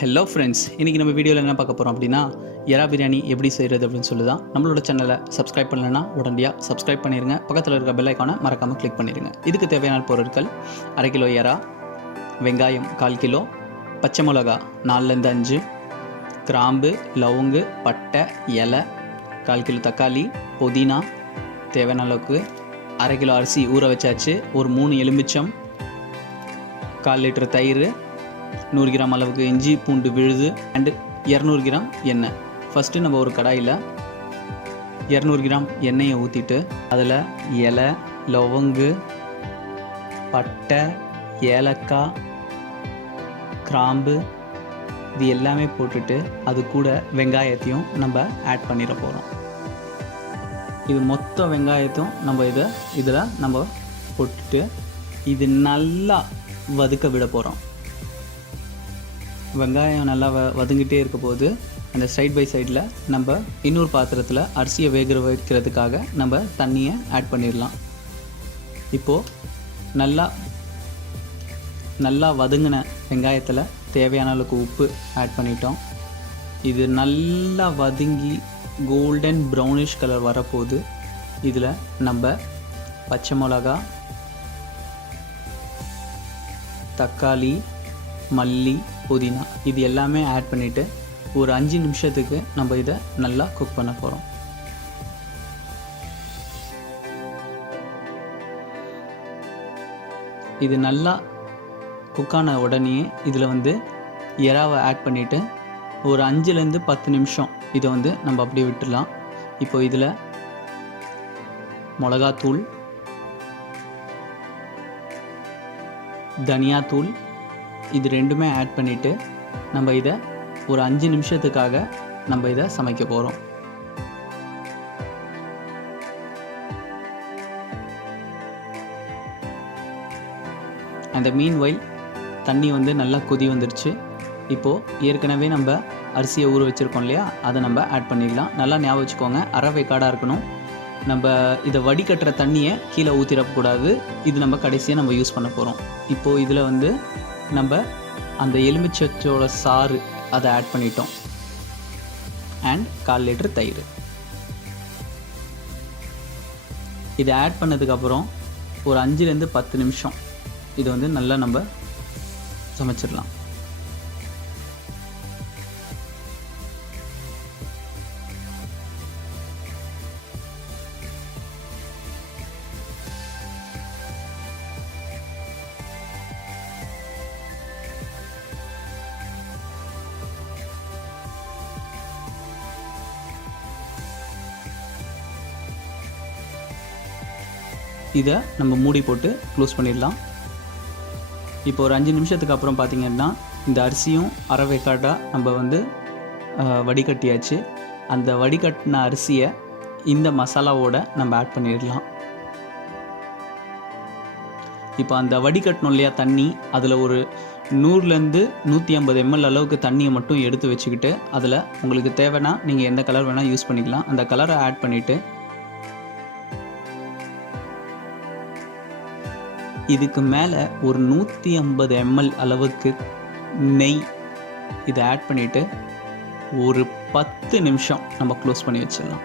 Hello friends, இன்றைக்கி நம்ம வீடியோவில் என்ன பார்க்க போகிறோம் அப்படின்னா, எறா பிரியாணி எப்படி செய்கிறது அப்படின்னு சொல்லி தான். நம்மளோட சேனலை சப்ஸ்கிரைப் பண்ணலைன்னா உடனடியாக சப்ஸ்கிரைப் பண்ணிடுங்க. பக்கத்தில் இருக்க பெல் ஐக்கானை மறக்காமல் கிளிக் பண்ணிடுங்க. இதுக்கு தேவையான பொருட்கள்: 1/2 கிலோ எறா, வெங்காயம் 1/4 கிலோ, பச்சை மிளகா 4லேருந்து 5, கிராம்பு, லவங்கு, பட்டை, இலை, 1/4 கிலோ தக்காளி, புதினா தேவையான அளவுக்கு, 1/2 கிலோ அரிசி ஊற வச்சாச்சு, ஒரு 3 எலுமிச்சம், 1/4 லிட்டர் தயிர், 100 கிராம் அளவுக்கு இஞ்சி பூண்டு விழுது அண்டு 200 கிராம் எண்ணெய். ஃபஸ்ட்டு நம்ம ஒரு கடாயில் 200 கிராம் எண்ணெயை ஊற்றிட்டு அதில் இலை, லவங்கு, பட்டை, ஏலக்காய், கிராம்பு இது எல்லாமே போட்டுட்டு அது கூட வெங்காயத்தையும் நம்ம ஆட் பண்ணிட போகிறோம். இது மொத்த வெங்காயத்தையும் நம்ம இதில் நம்ம போட்டுட்டு இது நல்லா வதக்க விட போகிறோம். வெங்காயம் நல்லா வதங்கிட்டே இருக்க போது அந்த சைட் பை சைடில் நம்ம இன்னொரு பாத்திரத்தில் அரிசியை வேக வைக்கிறதுக்காக நம்ம தண்ணியை ஆட் பண்ணிடலாம். இப்போது நல்லா வதங்கின வெங்காயத்தில் தேவையான அளவுக்கு உப்பு ஆட் பண்ணிட்டோம். இது நல்லா வதங்கி கோல்டன் ப்ரௌனிஷ் கலர் வரப்போகுது. இதில் நம்ம பச்சை மிளகா, தக்காளி, மல்லி, புதினா இது எல்லாமே ஆட் பண்ணிவிட்டு ஒரு 5 நிமிஷத்துக்கு நம்ம இதை நல்லா குக் பண்ண போகிறோம். இது நல்லா குக்கான உடனே இதில் எறாவை ஆட் பண்ணிவிட்டு ஒரு 5லேருந்து 10 நிமிஷம் இதை நம்ம அப்படியே விட்டுடலாம். இப்போ இதில் மிளகாத்தூள், தனியாத்தூள் இது ரெண்டுமே ஆட் பண்ணிவிட்டு நம்ம இதை ஒரு 5 நிமிஷத்துக்காக நம்ம இதை சமைக்க போகிறோம். அந்த மீன்வைல் தண்ணி நல்லா கொதி வந்துருச்சு. இப்போது ஏற்கனவே நம்ம அரிசியை ஊற வச்சுருக்கோம் இல்லையா, அதை நம்ம ஆட் பண்ணிடலாம். நல்லா ஞாபகம் வச்சுக்கோங்க, அரை வேக்காடாக இருக்கணும். நம்ம இதை வடிகட்டுற தண்ணியை கீழே ஊற்றிடக்கூடாது. இது நம்ம கடைசியாக நம்ம யூஸ் பண்ண போகிறோம். இப்போது இதில் நம்ம அந்த எலுமிச்சோட சாறு அதை ஆட் பண்ணிட்டோம் அண்ட் 1/4 லிட்டர் தயிர். இதை ஆட் பண்ணதுக்கப்புறம் ஒரு 5லேருந்து 10 நிமிஷம் இது நல்லா நம்ம சமைச்சிடலாம். இதை நம்ம மூடி போட்டு க்ளோஸ் பண்ணிடலாம். இப்போ ஒரு 5 நிமிஷத்துக்கு அப்புறம் பார்த்திங்கன்னா இந்த அரிசியும் அரை வேக்காடாக நம்ம வடிகட்டியாச்சு. அந்த வடிகட்டின அரிசியை இந்த மசாலாவோட நம்ம ஆட் பண்ணிடலாம். இப்போ அந்த வடிகட்டணும் இல்லையா தண்ணி, அதில் ஒரு 100லேருந்து 150 ml அளவுக்கு தண்ணியை மட்டும் எடுத்து வச்சுக்கிட்டு அதில் உங்களுக்கு தேவைன்னா நீங்கள் எந்த கலர் வேணால் யூஸ் பண்ணிக்கலாம். அந்த கலரை ஆட் பண்ணிவிட்டு இதுக்கு மேலே ஒரு 150 ml அளவுக்கு நெய் இதை ஆட் பண்ணிவிட்டு ஒரு 10 நிமிஷம் நம்ம க்ளோஸ் பண்ணி வச்சிடலாம்.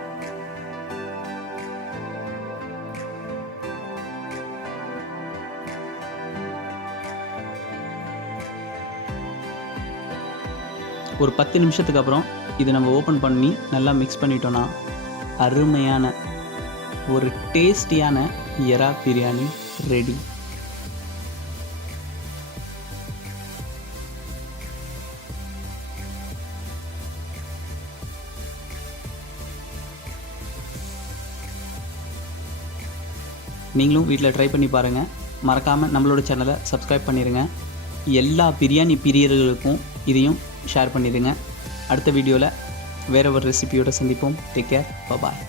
ஒரு 10 நிமிஷத்துக்கு அப்புறம் இது நம்ம ஓப்பன் பண்ணி நல்லா மிக்ஸ் பண்ணிட்டோன்னா அருமையான ஒரு டேஸ்டியான எறா பிரியாணி ரெடி. நீங்களும் வீட்டில் ட்ரை பண்ணி பாருங்கள். மறக்காமல் நம்மளோட சேனலை சப்ஸ்கிரைப் பண்ணிடுங்க. எல்லா பிரியாணி பிரியர்களுக்கும் இதையும் ஷேர் பண்ணிடுங்க. அடுத்த வீடியோவில் வேறு ஒரு ரெசிபியோடு சந்திப்போம். டேக் கேர், பாய்.